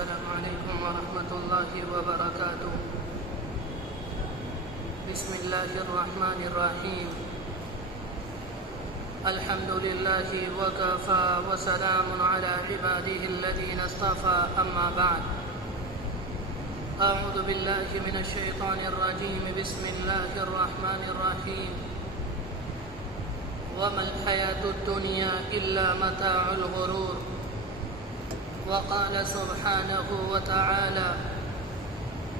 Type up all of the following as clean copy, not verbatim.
السلام عليكم ورحمة الله وبركاته. بسم الله الرحمن الرحيم. الحمد لله وكفى وسلام على عباده الذين اصطفى. أما بعد، أعوذ بالله من الشيطان الرجيم. بسم الله الرحمن الرحيم. وما الحياة الدنيا إلا متاع الغرور. وقال سبحانه وتعالى: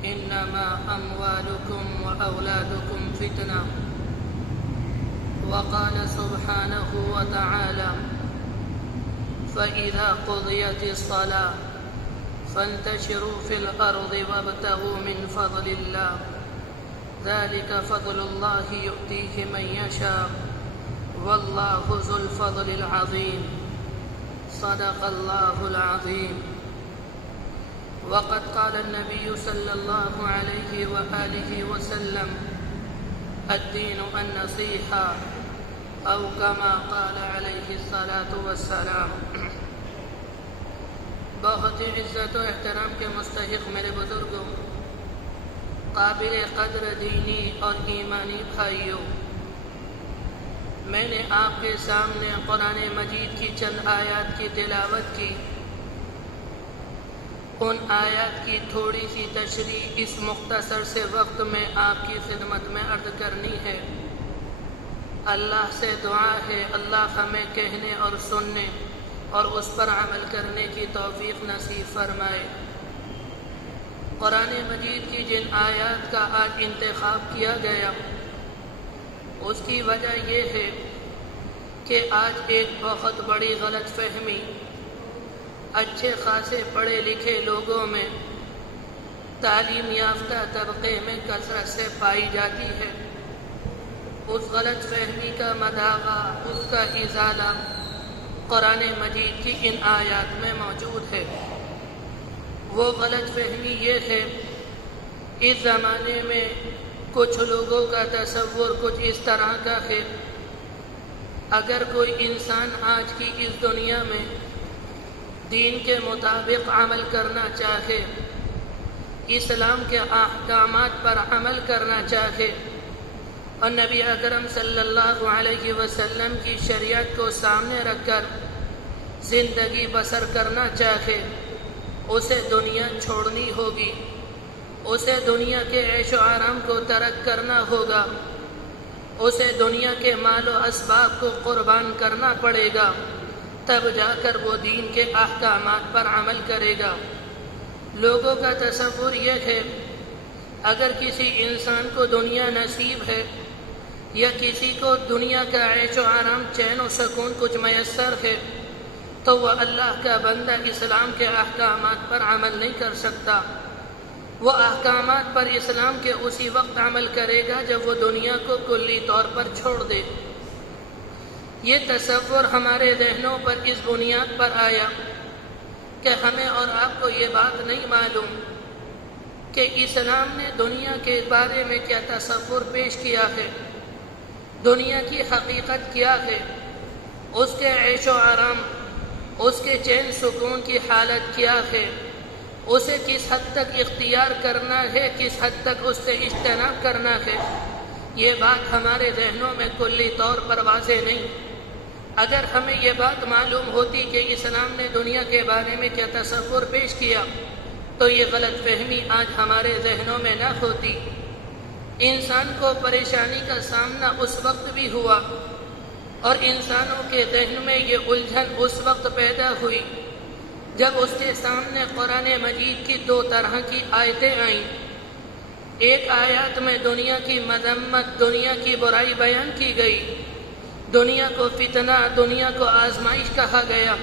إنما أموالكم وأولادكم فتنة. وقال سبحانه وتعالى: فإذا قضيت الصلاة فانتشروا في الأرض وابتغوا من فضل الله ذلك فضل الله يؤتيه من يشاء والله ذو الفضل العظيم. صدق الله العظيم. وقد قال النبي صلى الله عليه وآله وسلم: الدين النصيحة، أو كما قال عليه الصلاة والسلام. بہت ہی عزت و احترام کے مستحق میرے بزرگوں، قابل قدر دینی اور ایمانی بھائیوں، میں نے آپ کے سامنے قرآن مجید کی چند آیات کی تلاوت کی. ان آیات کی تھوڑی سی تشریح اس مختصر سے وقت میں آپ کی خدمت میں عرض کرنی ہے. اللہ سے دعا ہے اللہ ہمیں کہنے اور سننے اور اس پر عمل کرنے کی توفیق نصیب فرمائے. قرآن مجید کی جن آیات کا آج انتخاب کیا گیا، اس کی وجہ یہ ہے کہ آج ایک بہت بڑی غلط فہمی اچھے خاصے پڑھے لکھے لوگوں میں، تعلیم یافتہ طبقے میں کثرت سے پائی جاتی ہے. اس غلط فہمی کا مداوع، اس کا ازالہ قرآن مجید کی ان آیات میں موجود ہے. وہ غلط فہمی یہ ہے، اس زمانے میں کچھ لوگوں کا تصور کچھ اس طرح کا ہے: اگر کوئی انسان آج کی اس دنیا میں دین کے مطابق عمل کرنا چاہے، اسلام کے احکامات پر عمل کرنا چاہے اور نبی اکرم صلی اللہ علیہ وسلم کی شریعت کو سامنے رکھ کر زندگی بسر کرنا چاہے، اسے دنیا چھوڑنی ہوگی، اسے دنیا کے عیش و آرام کو ترک کرنا ہوگا، اسے دنیا کے مال و اسباب کو قربان کرنا پڑے گا، تب جا کر وہ دین کے احکامات پر عمل کرے گا. لوگوں کا تصور یہ ہے، اگر کسی انسان کو دنیا نصیب ہے یا کسی کو دنیا کا عیش و آرام، چین و سکون کچھ میسر ہے، تو وہ اللہ کا بندہ اسلام کے احکامات پر عمل نہیں کر سکتا. وہ احکامات پر اسلام کے اسی وقت عمل کرے گا جب وہ دنیا کو کلی طور پر چھوڑ دے. یہ تصور ہمارے ذہنوں پر اس بنیاد پر آیا کہ ہمیں اور آپ کو یہ بات نہیں معلوم کہ اسلام نے دنیا کے بارے میں کیا تصور پیش کیا ہے، دنیا کی حقیقت کیا ہے، اس کے عیش و آرام، اس کے چین سکون کی حالت کیا ہے، اسے کس حد تک اختیار کرنا ہے، کس حد تک اس سے اجتناب کرنا ہے. یہ بات ہمارے ذہنوں میں کلی طور پر واضح نہیں. اگر ہمیں یہ بات معلوم ہوتی کہ اسلام نے دنیا کے بارے میں کیا تصور پیش کیا، تو یہ غلط فہمی آج ہمارے ذہنوں میں نہ ہوتی. انسان کو پریشانی کا سامنا اس وقت بھی ہوا اور انسانوں کے ذہن میں یہ الجھن اس وقت پیدا ہوئی جب اس کے سامنے قرآن مجید کی دو طرح کی آیتیں آئیں. ایک آیات میں دنیا کی مذمت، دنیا کی برائی بیان کی گئی، دنیا کو فتنہ، دنیا کو آزمائش کہا گیا،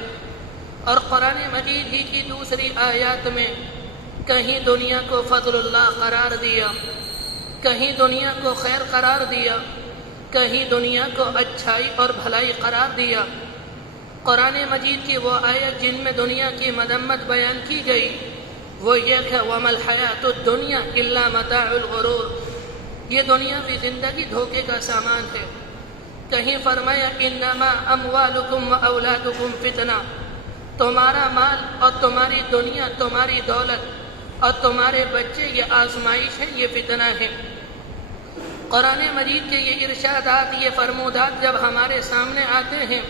اور قرآن مجید ہی کی دوسری آیات میں کہیں دنیا کو فضل اللہ قرار دیا، کہیں دنیا کو خیر قرار دیا، کہیں دنیا کو اچھائی اور بھلائی قرار دیا. قرآن مجید کی وہ آیت جن میں دنیا کی مذمت بیان کی گئی وہ یہ کہ وَمَا الْحَيَاةُ الدُّنْيَا إِلَّا مَتَاعُ الْغُرُورِ، یہ دنیاوی زندگی دھوکے کا سامان ہے. کہیں فرمایا إِنَّمَا أَمْوَالُكُمْ وَأَوْلَادُكُمْ فِتْنَةٌ، تمہارا مال اور تمہاری دنیا، تمہاری دولت اور تمہارے بچے یہ آزمائش ہے، یہ فتنہ ہے۔ قرآن مجید کے یہ ارشادات، یہ فرمودات جب ہمارے سامنے آتے ہیں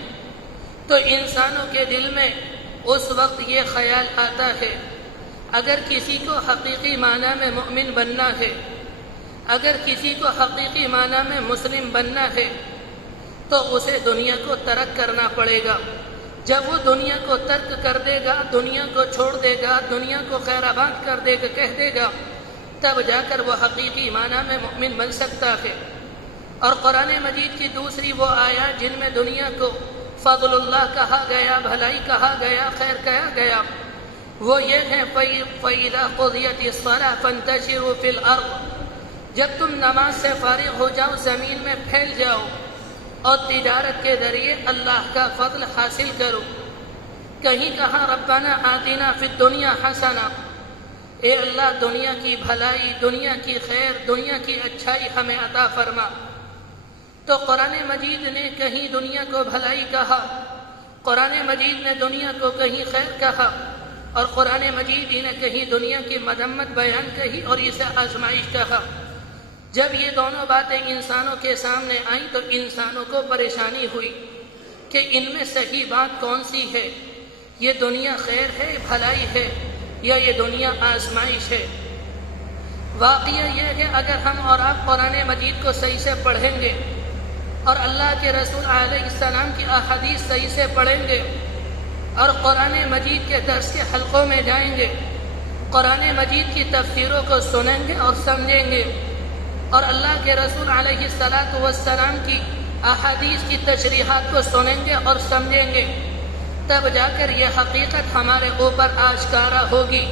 تو انسانوں کے دل میں اس وقت یہ خیال آتا ہے، اگر کسی کو حقیقی معنی میں مومن بننا ہے، اگر کسی کو حقیقی معنی میں مسلم بننا ہے تو اسے دنیا کو ترک کرنا پڑے گا۔ جب وہ دنیا کو ترک کر دے گا، دنیا کو چھوڑ دے گا، دنیا کو خیر آباد کر دے گا، کہہ دے گا، تب جا کر وہ حقیقی معنی میں مومن بن سکتا ہے۔ اور قرآن مجید کی دوسری وہ آیات جن میں دنیا کو فضل اللہ کہا گیا، بھلائی کہا گیا، خیر کہا گیا، وہ یہ ہے فَإِذَا قُضِيَتِ الصَّلَاةُ فَانتَشِرُوا فِي الْأَرْضِ، جب تم نماز سے فارغ ہو جاؤ، زمین میں پھیل جاؤ اور تجارت کے ذریعے اللہ کا فضل حاصل کرو۔ کہیں کہا ربنا آتنا فی الدنیا حسنہ، اے اللہ دنیا کی بھلائی، دنیا کی خیر، دنیا کی اچھائی ہمیں عطا فرما۔ تو قرآن مجید نے کہیں دنیا کو بھلائی کہا، قرآن مجید نے دنیا کو کہیں خیر کہا، اور قرآن مجید نے کہیں دنیا کی مذمت بیان کہی اور اسے آزمائش کہا۔ جب یہ دونوں باتیں انسانوں کے سامنے آئیں تو انسانوں کو پریشانی ہوئی کہ ان میں صحیح بات کون سی ہے، یہ دنیا خیر ہے، بھلائی ہے، یا یہ دنیا آزمائش ہے۔ واقعہ یہ ہے اگر ہم اور آپ قرآن مجید کو صحیح سے پڑھیں گے اور اللہ کے رسول علیہ السلام کی احادیث صحیح سے پڑھیں گے اور قرآن مجید کے درس کے حلقوں میں جائیں گے، قرآن مجید کی تفسیروں کو سنیں گے اور سمجھیں گے، اور اللہ کے رسول علیہ السلام کی احادیث کی تشریحات کو سنیں گے اور سمجھیں گے، تب جا کر یہ حقیقت ہمارے اوپر آشکارا ہوگی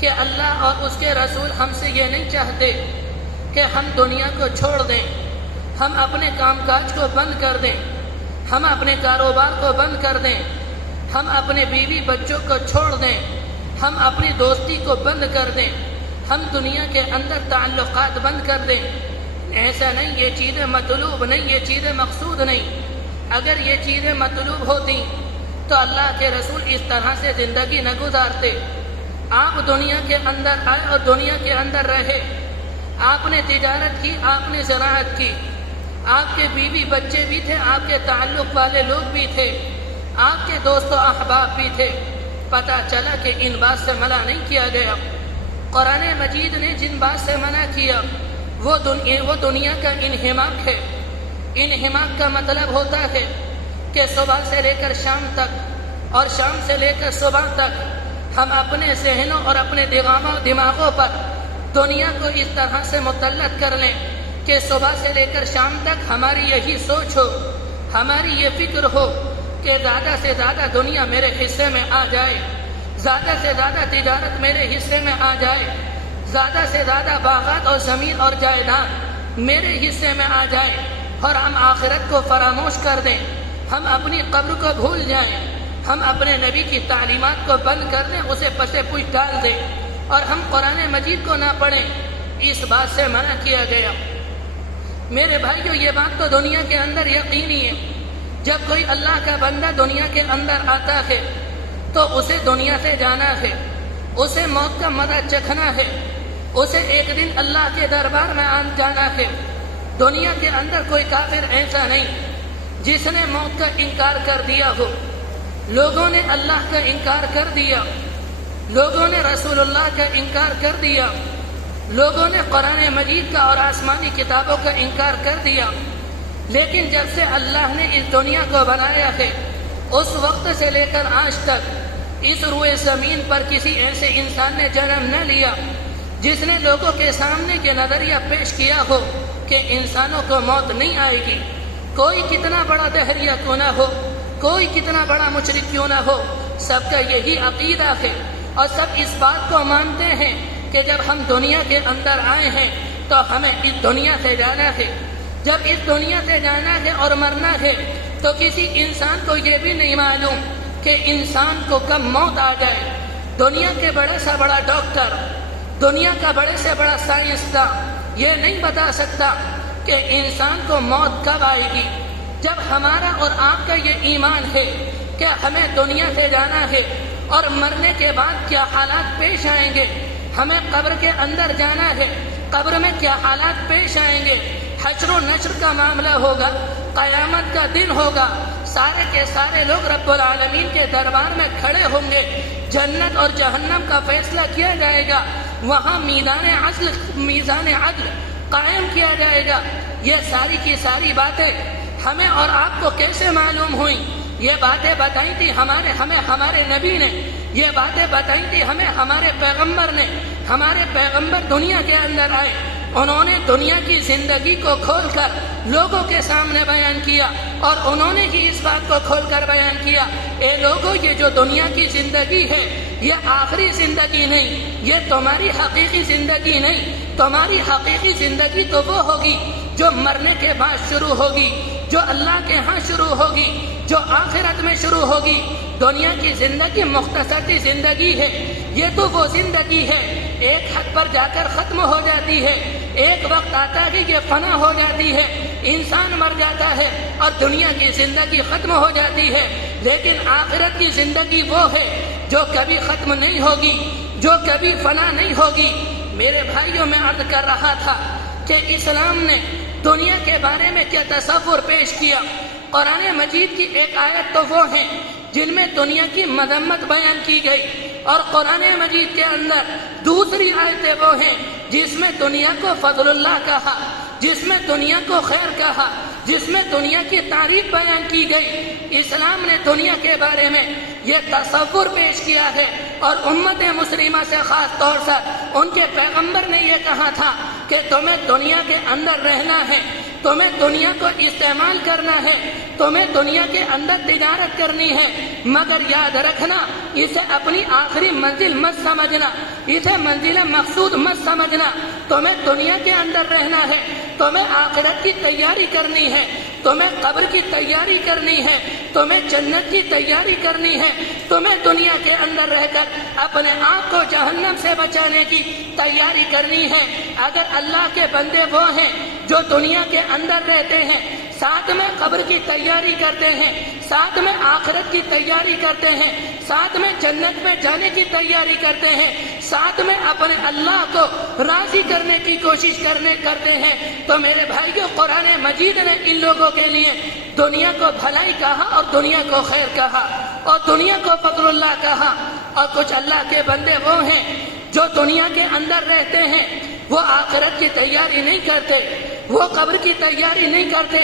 کہ اللہ اور اس کے رسول ہم سے یہ نہیں چاہتے کہ ہم دنیا کو چھوڑ دیں، ہم اپنے کام کاج کو بند کر دیں، ہم اپنے کاروبار کو بند کر دیں، ہم اپنے بیوی بچوں کو چھوڑ دیں، ہم اپنی دوستی کو بند کر دیں، ہم دنیا کے اندر تعلقات بند کر دیں۔ ایسا نہیں، یہ چیزیں مطلوب نہیں، یہ چیزیں مقصود نہیں۔ اگر یہ چیزیں مطلوب ہوتی تو اللہ کے رسول اس طرح سے زندگی نہ گزارتے۔ آپ دنیا کے اندر آئے اور دنیا کے اندر رہے، آپ نے تجارت کی، آپ نے زراعت کی، آپ کے بیوی بچے بھی تھے، آپ کے تعلق والے لوگ بھی تھے، آپ کے دوست و احباب بھی تھے، پتہ چلا کہ ان بات سے منع نہیں کیا گیا۔ قرآن مجید نے جن بات سے منع کیا وہ دنیا کا انہماک ہے۔ انہماک کا مطلب ہوتا ہے کہ صبح سے لے کر شام تک اور شام سے لے کر صبح تک ہم اپنے ذہنوں اور اپنے دماغوں پر دنیا کو اس طرح سے مسلط کر لیں کہ صبح سے لے کر شام تک ہماری یہی سوچ ہو، ہماری یہ فکر ہو کہ زیادہ سے زیادہ دنیا میرے حصے میں آ جائے، زیادہ سے زیادہ تجارت میرے حصے میں آ جائے، زیادہ سے زیادہ باغات اور زمین اور جائیداد میرے حصے میں آ جائے، اور ہم آخرت کو فراموش کر دیں، ہم اپنی قبر کو بھول جائیں، ہم اپنے نبی کی تعلیمات کو بند کر دیں، اسے پسے پوچھ ڈال دیں، اور ہم قرآن مجید کو نہ پڑھیں۔ اس بات سے منع کیا گیا۔ میرے بھائیو، یہ بات تو دنیا کے اندر یقینی ہے، جب کوئی اللہ کا بندہ دنیا کے اندر آتا ہے تو اسے دنیا سے جانا ہے، اسے موت کا مزہ چکھنا ہے، اسے ایک دن اللہ کے دربار میں جانا ہے۔ دنیا کے اندر کوئی کافر ایسا نہیں جس نے موت کا انکار کر دیا ہو۔ لوگوں نے اللہ کا انکار کر دیا، لوگوں نے رسول اللہ کا انکار کر دیا، لوگوں نے قرآن مجید کا اور آسمانی کتابوں کا انکار کر دیا، لیکن جب سے اللہ نے اس دنیا کو بنایا ہے اس وقت سے لے کر آج تک اس روئے زمین پر کسی ایسے انسان نے جنم نہ لیا جس نے لوگوں کے سامنے کے نظریہ پیش کیا ہو کہ انسانوں کو موت نہیں آئے گی۔ کوئی کتنا بڑا دہریہ کیوں نہ ہو، کوئی کتنا بڑا مشرک کیوں نہ ہو، سب کا یہی عقیدہ ہے اور سب اس بات کو مانتے ہیں کہ جب ہم دنیا کے اندر آئے ہیں تو ہمیں اس دنیا سے جانا ہے۔ جب اس دنیا سے جانا ہے اور مرنا ہے تو کسی انسان کو یہ بھی نہیں معلوم کہ انسان کو کب موت آ جائے۔ دنیا کے بڑے سے بڑا ڈاکٹر، دنیا کا بڑے سے بڑا سائنسداں یہ نہیں بتا سکتا کہ انسان کو موت کب آئے گی۔ جب ہمارا اور آپ کا یہ ایمان ہے کہ ہمیں دنیا سے جانا ہے اور مرنے کے بعد کیا حالات پیش آئیں گے، ہمیں قبر کے اندر جانا ہے، قبر میں کیا حالات پیش آئیں گے، حشر و نشر کا معاملہ ہوگا، قیامت کا دن ہوگا، سارے کے سارے لوگ رب العالمین کے دربار میں کھڑے ہوں گے، جنت اور جہنم کا فیصلہ کیا جائے گا، وہاں میزان عدل قائم کیا جائے گا۔ یہ ساری کی ساری باتیں ہمیں اور آپ کو کیسے معلوم ہوئیں؟ یہ باتیں بتائی تھی ہمیں ہمارے نبی نے، یہ باتیں بتائی تھی ہمیں ہمارے پیغمبر نے۔ ہمارے پیغمبر دنیا کے اندر آئے، انہوں نے دنیا کی زندگی کو کھول کر لوگوں کے سامنے بیان کیا، اور انہوں نے ہی اس بات کو کھول کر بیان کیا، اے لوگوں، یہ جو دنیا کی زندگی ہے یہ آخری زندگی نہیں، یہ تمہاری حقیقی زندگی نہیں۔ تمہاری حقیقی زندگی تو وہ ہوگی جو مرنے کے بعد شروع ہوگی، جو اللہ کے ہاں شروع ہوگی، جو آخرت میں شروع ہوگی۔ دنیا کی زندگی مختصر سی زندگی ہے، یہ تو وہ زندگی ہے ایک حد پر جا کر ختم ہو جاتی ہے، ایک وقت آتا ہے یہ فنا ہو جاتی ہے، انسان مر جاتا ہے اور دنیا کی زندگی ختم ہو جاتی ہے۔ لیکن آخرت کی زندگی وہ ہے جو کبھی ختم نہیں ہوگی، جو کبھی فنا نہیں ہوگی۔ میرے بھائیوں، میں عرض کر رہا تھا کہ اسلام نے دنیا کے بارے میں کیا تصور پیش کیا۔ قرآن مجید کی ایک آیت تو وہ ہیں جن میں دنیا کی مذمت بیان کی گئی، اور قرآن مجید کے اندر دوسری آیتیں وہ ہیں جس میں دنیا کو فضل اللہ کہا، جس میں دنیا کو خیر کہا، جس میں دنیا کی تعریف بیان کی گئی۔ اسلام نے دنیا کے بارے میں یہ تصور پیش کیا ہے، اور امت مسلمہ سے خاص طور سے ان کے پیغمبر نے یہ کہا تھا کہ تمہیں دنیا کے اندر رہنا ہے، تمہیں دنیا کو استعمال کرنا ہے، تمہیں دنیا کے اندر تجارت کرنی ہے، مگر یاد رکھنا اسے اپنی آخری منزل مت سمجھنا، اسے منزل مقصود مت سمجھنا۔ تمہیں دنیا کے اندر رہنا ہے، تمہیں آخرت کی تیاری کرنی ہے، تمہیں قبر کی تیاری کرنی ہے، تمہیں جنت کی تیاری کرنی ہے، تمہیں دنیا کے اندر رہ کر اپنے آپ کو جہنم سے بچانے کی تیاری کرنی ہے۔ اگر اللہ کے بندے وہ ہیں جو دنیا کے اندر رہتے ہیں، ساتھ میں قبر کی تیاری کرتے ہیں، ساتھ میں آخرت کی تیاری کرتے ہیں، ساتھ میں جنت میں جانے کی تیاری کرتے ہیں، ساتھ میں اپنے اللہ کو راضی کرنے کی کوشش کرتے ہیں، تو میرے بھائیوں، قرآن مجید نے ان لوگوں کے لیے دنیا کو بھلائی کہا اور دنیا کو خیر کہا اور دنیا کو فضل اللہ کہا۔ اور کچھ اللہ کے بندے وہ ہیں جو دنیا کے اندر رہتے ہیں، وہ آخرت کی تیاری نہیں کرتے، وہ قبر کی تیاری نہیں کرتے،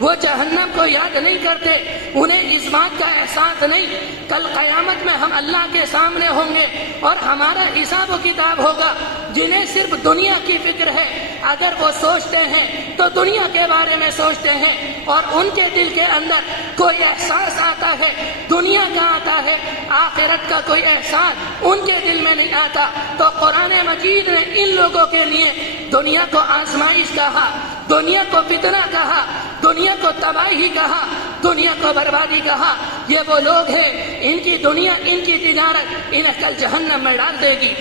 وہ جہنم کو یاد نہیں کرتے، انہیں اس بات کا احساس نہیں کل قیامت میں ہم اللہ کے سامنے ہوں گے اور ہمارا حساب و کتاب ہوگا۔ جنہیں صرف دنیا کی فکر ہے، اگر وہ سوچتے ہیں تو دنیا کے بارے میں سوچتے ہیں، اور ان کے دل کے اندر کوئی احساس آتا ہے دنیا کا آتا ہے، آخرت کا کوئی احساس ان کے دل میں نہیں آتا، تو قرآن مجید نے ان لوگوں کے لیے دنیا کو آزمائش کہا، دنیا کو فتنہ کہا، دنیا کو تباہی کہا، دنیا کو بربادی کہا۔ یہ وہ لوگ ہیں، ان کی دنیا، ان کی تجارت انہیں کل جہنم میں ڈال دے گی۔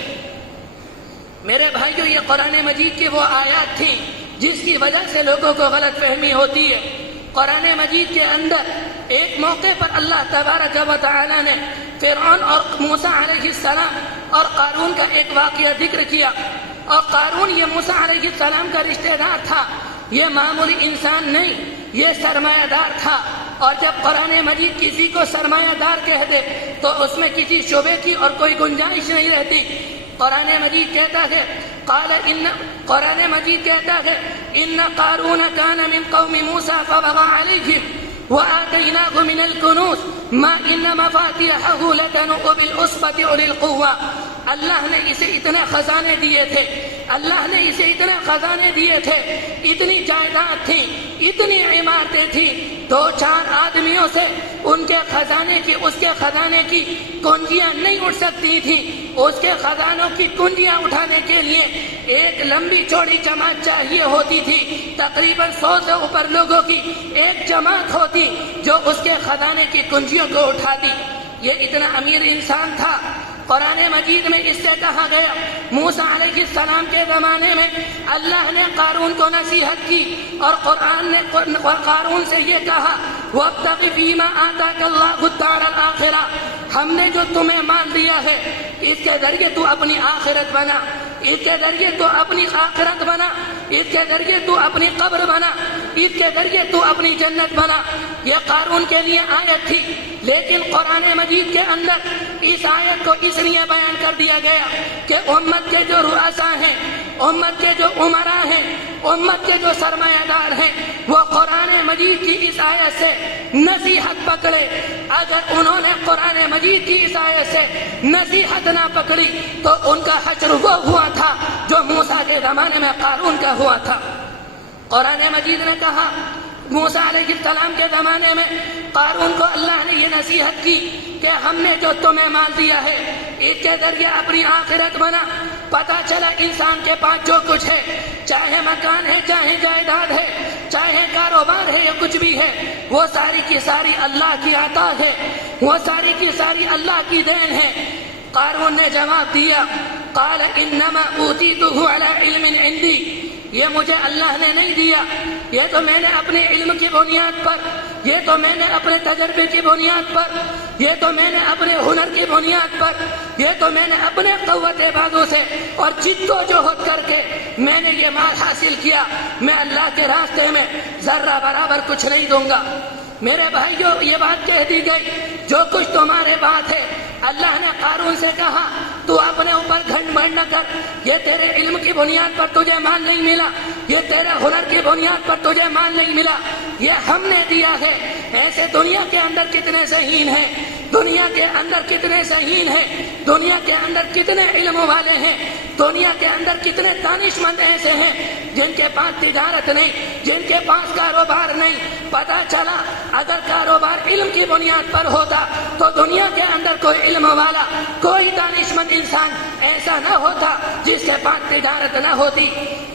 میرے بھائیوں، یہ قرآن مجید کی وہ آیات تھیں جس کی وجہ سے لوگوں کو غلط فہمی ہوتی ہے۔ قرآن مجید کے اندر ایک موقع پر اللہ تبارک و تعالی نے فرعون اور موسیٰ علیہ السلام اور قارون کا ایک واقعہ ذکر کیا، اور قارون یہ موسیٰ علیہ السلام کا رشتہ دار تھا، یہ معمولی انسان نہیں، یہ سرمایہ دار تھا۔ اور جب قرآن مجید کسی کو سرمایہ دار کہہ دے تو اس میں کسی شبے کی اور کوئی گنجائش نہیں رہتی۔ قرآن مجید کہتا ہے قرآن مجید کہتا ہے ان قارون کان من قوم موسیٰ فبغى علیہم وآتیناہ من الکنوز ما ان مفاتیحہ لتنوء بالعصبۃ اولي القوہ۔ اللہ نے اسے اتنے خزانے دیے تھے، اللہ نے اسے اتنے خزانے دیے تھے، اتنی جائیداد تھی، اتنی عمارتیں تھیں، 2-4 آدمیوں سے ان کے خزانے کی، اس کے خزانے کی کنجیاں نہیں اٹھ سکتی تھیں۔ اس کے خزانوں کی کنجیاں اٹھانے کے لیے ایک لمبی چوڑی جماعت چاہیے ہوتی تھی، تقریباً 100 سے اوپر لوگوں کی ایک جماعت ہوتی جو اس کے خزانے کی کنجیوں کو اٹھاتی۔ یہ اتنا امیر انسان تھا، قرآن مجید میں اس سے کہا گیا موسیٰ علیہ السلام کے زمانے میں اللہ نے قارون کو نصیحت کی اور قرآن نے قارون سے یہ کہا وَابْتَغِ فِيمَا آتَاكَ اللَّهُ الدَّارَ الْآخِرَةَ، ہم نے جو تمہیں مال دیا ہے اس کے ذریعے تو اپنی آخرت بنا، اس کے ذریعے تو اپنی آخرت بنا، اس کے ذریعے تو اپنی قبر بنا، اس کے ذریعے تو اپنی جنت بنا۔ یہ قارون کے لیے آیت تھی، لیکن قرآن مجید کے اندر اس آیت کو اس لیے بیان کر دیا گیا کہ امت کے جو رؤساء ہیں، امت کے جو عمراء ہیں، امت کے جو سرمایہ دار ہیں، وہ قرآن مجید کی اس آیت سے نصیحت پکڑے۔ اگر انہوں نے قرآن مجید کی اس آیت سے نصیحت نہ پکڑی تو ان کا حشر وہ ہوا تھا جو موسیٰ کے زمانے میں قارون کا ہوا تھا۔ قرآن مجید نے کہا موسیٰ علیہ السلام کے زمانے میں قارون کو اللہ نے یہ نصیحت کی کہ ہم نے جو تمہیں مال دیا ہے اس کے ذریعے اپنی آخرت بنا۔ پتہ چلا انسان کے پاس جو کچھ ہے، چاہے مکان ہے، چاہے جائیداد ہے، چاہے کاروبار ہے یا کچھ بھی ہے، وہ ساری کی ساری اللہ کی عطا ہے، وہ ساری کی ساری اللہ کی دین ہے۔ قارون نے جواب دیا قال انما اوتیتہ علی علم عندی، یہ مجھے اللہ نے نہیں دیا، یہ تو میں نے اپنے علم کی بنیاد پر، یہ تو میں نے اپنے تجربے کی بنیاد پر، یہ تو میں نے اپنے ہنر کی بنیاد پر، یہ تو میں نے اپنے قوت بازو سے اور جد و جہد کر کے میں نے یہ مال حاصل کیا۔ میں اللہ کے راستے میں ذرہ برابر کچھ نہیں دوں گا۔ میرے بھائیو، یہ بات کہہ دی گئی، جو کچھ تمہارے بات ہے، اللہ نے قارون سے کہا تو اپنے اوپر گھمنڈ نہ کر، یہ تیرے علم کی بنیاد پر تجھے مال نہیں ملا، یہ تیرے ہنر کی بنیاد پر تجھے مال نہیں ملا، یہ ہم نے دیا ہے۔ ایسے دنیا کے اندر کتنے ذہین ہیں، دنیا کے اندر کتنے ذہین ہیں، دنیا کے اندر کتنے علم والے ہیں، دنیا کے اندر کتنے دانشمند ایسے ہیں جن کے پاس تجارت نہیں، جن کے پاس کاروبار نہیں۔ پتہ چلا اگر کاروبار علم کی بنیاد پر ہوتا تو دنیا کے اندر کوئی علم والا، کوئی دانشمند انسان ایسا نہ ہوتا جس کے پاس تجارت نہ ہوتی۔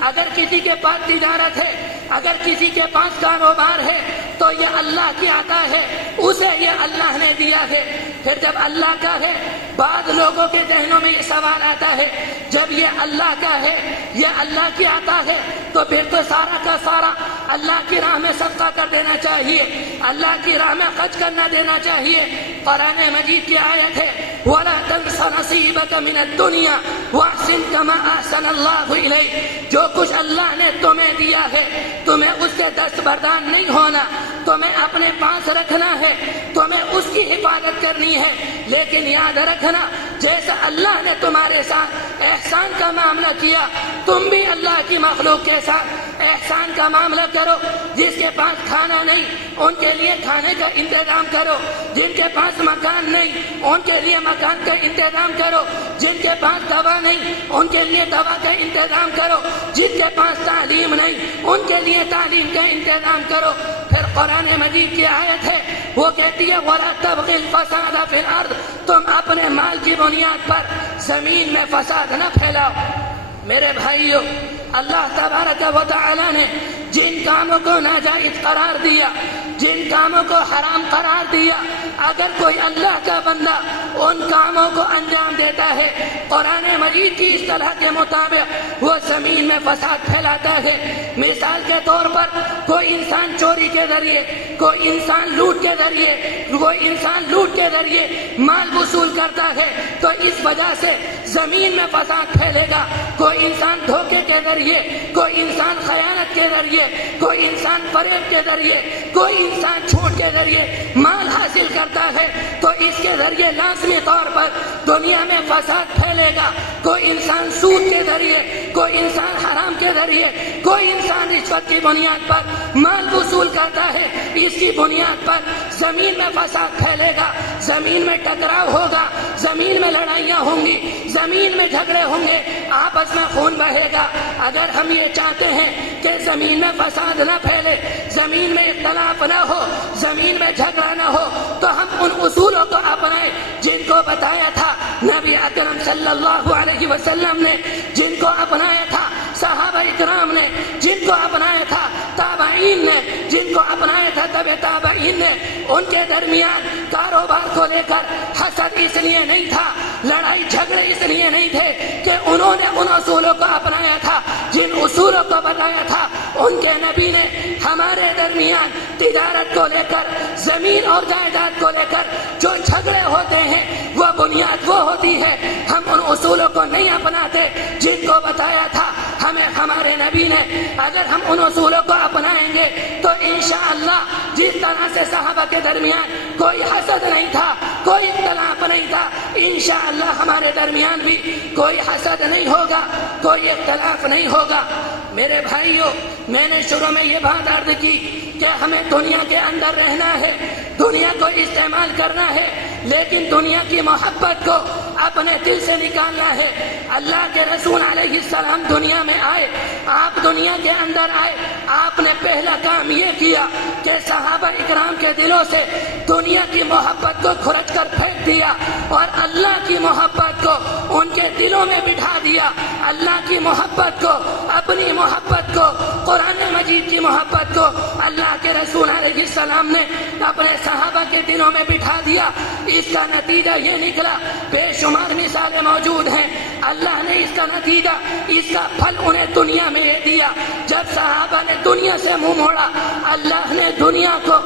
اگر کسی کے پاس تجارت ہے، اگر کسی کے پاس کاروبار ہے تو یہ اللہ کی عطا ہے، اسے یہ اللہ نے دیا ہے۔ پھر جب اللہ کا ہے، بعض لوگوں کے ذہنوں میں یہ سوال آتا ہے جب یہ اللہ کا ہے، یہ اللہ کی عطا ہے تو پھر تو سارا کا سارا اللہ کی راہ میں صدقہ کر دینا چاہیے، اللہ کی راہ میں خرچ کرنا دینا چاہیے۔ قرآن مجید کی آیت ہے وَلَا تَنْسَ نَصِيبَكَ مِنَ الدُّنْيَا وَأَحْسِنْ كَمَا أَحْسَنَ اللَّهُ إِلَيْكَ، جو کچھ اللہ نے تمہیں دیا ہے تمہیں اس سے دستبردار نہیں ہونا، تمہیں اپنے پاس رکھنا ہے، تمہیں اس کی حفاظت کرنی ہے، لیکن یاد رکھنا جیسا اللہ نے تمہارے ساتھ احسان کا معاملہ کیا تم بھی اللہ کی مخلوق کے ساتھ احسان کا معاملہ کرو۔ جس کے پاس کھانا نہیں ان کے لیے کھانے کا انتظام کرو، جن کے پاس مکان نہیں ان کے لیے مکان کا انتظام کرو، جن کے پاس دوا نہیں ان کے لیے دوا کا انتظام کرو، جن کے پاس تعلیم نہیں ان کے لیے تعلیم کا انتظام کرو۔ پھر قرآن مجید کی آیت ہے وہ کہتی ہے وَلَا تَبْغِ الْفَسَادَ فِي الْأَرْضِ، تم اپنے مال کی بنیاد پر زمین میں فساد نہ پھیلاؤ۔ میرے بھائیو، اللہ تبارک و تعالی نے جن کاموں کو ناجائز قرار دیا، جن کاموں کو حرام قرار دیا، اگر کوئی اللہ کا بندہ ان کاموں کو انجام دیتا ہے قرآن مجید کی اصطلاح کے مطابق وہ زمین میں فساد پھیلاتا ہے۔ مثال کے طور پر کوئی انسان چوری کے ذریعے، کوئی انسان لوٹ کے ذریعے، کوئی انسان لوٹ کے ذریعے مال وصول کرتا ہے تو اس وجہ سے زمین میں فساد پھیلے گا۔ کوئی انسان دھوکے کے ذریعے، کوئی انسان خیانت کے ذریعے، کوئی انسان فریب کے ذریعے، کوئی انسان جھوٹ کے ذریعے مال حاصل کرتا ہے تو اس کے ذریعے لازمی طور پر دنیا میں فساد پھیلے گا۔ کوئی انسان سود کے ذریعے، کوئی انسان حرام کے ذریعے، کوئی انسان رشوت کی بنیاد پر مال وصول کرتا ہے، اس کی بنیاد پر زمین میں فساد پھیلے گا، زمین میں ٹکراؤ ہوگا، زمین میں لڑائیاں ہوں گی، زمین میں جھگڑے ہوں گے، آپس میں خون بہے گا۔ اگر ہم یہ چاہتے ہیں کہ زمین میں فساد نہ پھیلے، زمین میں اختلاف نہ ہو، زمین میں جھگڑا نہ ہو، تو ہم ان اصولوں کو اپنائیں جن کو بتایا تھا نبی اکرم صلی اللہ علیہ وسلم نے، جن کو اپنایا تھا صحابہ اکرام نے، جن کو اپنایا تھا تابعین نے، جن کو اپنایا تھا تبع تابعین نے۔ ان کے درمیان کاروبار کو لے کر حسد اس لیے نہیں تھا لڑائی جھگڑے اس لیے نہیں تھے کہ انہوں نے ان اصولوں کو اپنایا تھا جن اصولوں کو بتایا تھا ان کے نبی نے ہمارے درمیان تجارت کو لے کر، زمین اور جائیداد کو لے کر جو جھگڑے ہوتے ہیں وہ بنیاد وہ ہوتی ہے ہم ان اصولوں کو نہیں اپناتے جن کو بتایا تھا ہمیں ہمارے نبی نے۔ اگر ہم ان اصولوں کو اپنائیں گے تو انشاءاللہ جس طرح سے صحابہ کے درمیان کوئی حسد نہیں تھا، کوئی اختلاف نہیں تھا، انشاءاللہ ہمارے درمیان بھی کوئی حسد نہیں ہوگا، کوئی اختلاف نہیں ہوگا۔ میرے بھائیوں، میں نے شروع میں یہ بات عرض کی کہ ہمیں دنیا کے اندر رہنا ہے، دنیا کو استعمال کرنا ہے، لیکن دنیا کی محبت کو اپنے دل سے نکالنا ہے۔ اللہ کے رسول علیہ السلام دنیا میں آئے، آپ دنیا کے اندر آئے، آپ نے پہلا کام یہ کیا کہ صحابہ اکرام کے دلوں سے دنیا کی محبت کو کھرچ کر پھینک دیا اور اللہ کی محبت کو ان کے دلوں میں بٹھا دیا۔ اللہ کی محبت کو، اپنی محبت کو، قرآن مجید کی محبت کو اللہ کے رسول علیہ السلام نے اپنے صحابہ کے دلوں میں بٹھا دیا۔ اس کا نتیجہ یہ نکلا، بے شمار مثالیں موجود ہیں۔ اللہ نے اس کا نتیجہ، اس کا پھل انہیں دنیا میں یہ دیا۔ جب صحابہ نے دنیا سے منہ موڑا، اللہ نے دنیا کو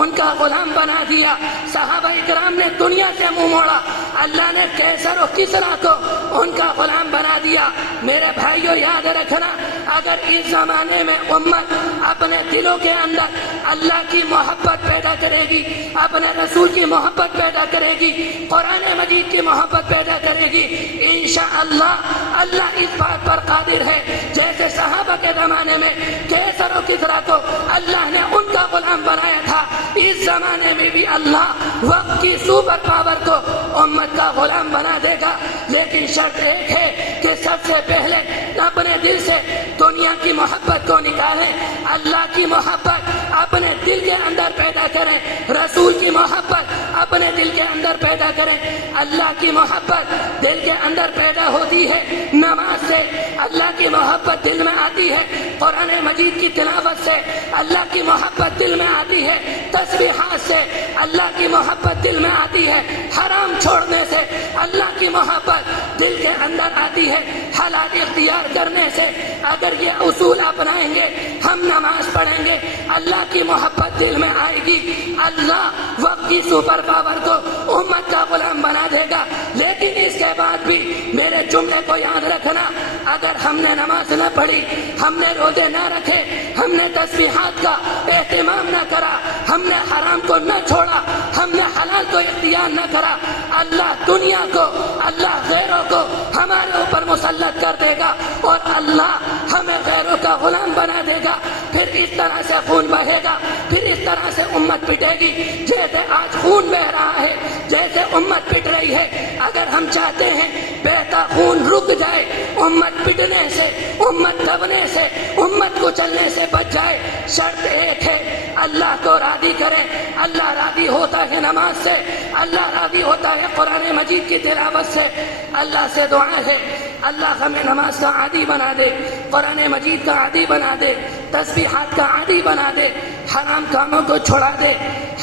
ان کا غلام بنا دیا۔ صحابہ اکرام نے دنیا سے منہ موڑا، اللہ نے قیصر و کسریٰ کو ان کا غلام بنا دیا۔ میرے بھائیوں، یاد رکھنا، اگر اس زمانے میں امت اپنے دلوں کے اندر اللہ کی محبت پیدا کرے گی، اپنے رسول کی محبت پیدا کرے گی، قرآن مجید کی محبت پیدا کرے گی، انشاءاللہ اللہ اس بات پر قادر ہے جیسے صحابہ کے زمانے میں قیصر و کسریٰ کو اللہ نے ان کا غلام بنایا تھا، اس زمانے میں بھی اللہ وقت کی سپر پاور کو امت کا غلام بنا دے گا۔ لیکن شرط ایک ہے کہ سب سے پہلے اپنے دل سے دنیا کی محبت کو نکالیں، اللہ کی محبت اپنے دل کے اندر پیدا کریں، رسول کی محبت اپنے دل کے اندر پیدا کریں۔ اللہ کی محبت دل کے اندر پیدا ہوتی ہے نماز سے، اللہ کی محبت دل میں آتی ہے قرآن مجید کی تلاوت سے، اللہ کی محبت دل میں آتی ہے تسبیحات سے، اللہ کی محبت دل میں آتی ہے حرام چھوڑنے سے، اللہ کی محبت دل کے اندر آتی ہے حلال اختیار کرنے سے۔ اگر یہ اصول اپنائیں گے، ہم نماز پڑھیں گے، اللہ کی محبت دل میں آئے گی، اللہ وقت کی سپر پاور کو امت کا غلام بنا دے گا۔ لیکن اس کے بعد بھی میرے جملے کو یاد رکھنا، اگر ہم نے نماز نہ پڑھی، ہم نے روزے نہ رکھے، ہم نے تسبیحات کا اہتمام نہ کرا، ہم نے حرام کو نہ چھوڑا، ہم نے حلال کو اختیار نہ کرا، اللہ دنیا کو، اللہ غیروں کو ہمارے اوپر مسلط کر دے گا اور اللہ ہمیں غیروں کا غلام بنا دے گا۔ پھر اس طرح سے خون بہے گا، پھر اس طرح سے امت پٹے گی جیسے آج خون بہ رہا ہے، جیسے امت پٹ رہی ہے۔ اگر ہم چاہتے ہیں بہتا خون رک جائے، امت پٹنے سے، امت دبنے سے، امت کو چلنے سے بچ جائے، شرط ایک ہے، اللہ کو راضی کریں۔ اللہ راضی ہوتا ہے نماز سے، اللہ راضی ہوتا ہے قرآن مجید کی تلاوت سے۔ اللہ سے دعا ہے اللہ ہمیں نماز کا عادی بنا دے، قرآن مجید کا عادی بنا دے، تسبیحات کا عادی بنا دے، حرام کاموں کو چھڑا دے،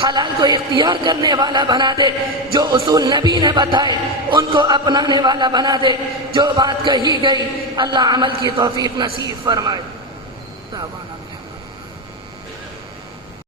حلال کو اختیار کرنے والا بنا دے، جو اصول نبی نے بتائے ان کو اپنانے والا بنا دے۔ جو بات کہی گئی اللہ عمل کی توفیق نصیب فرمائے۔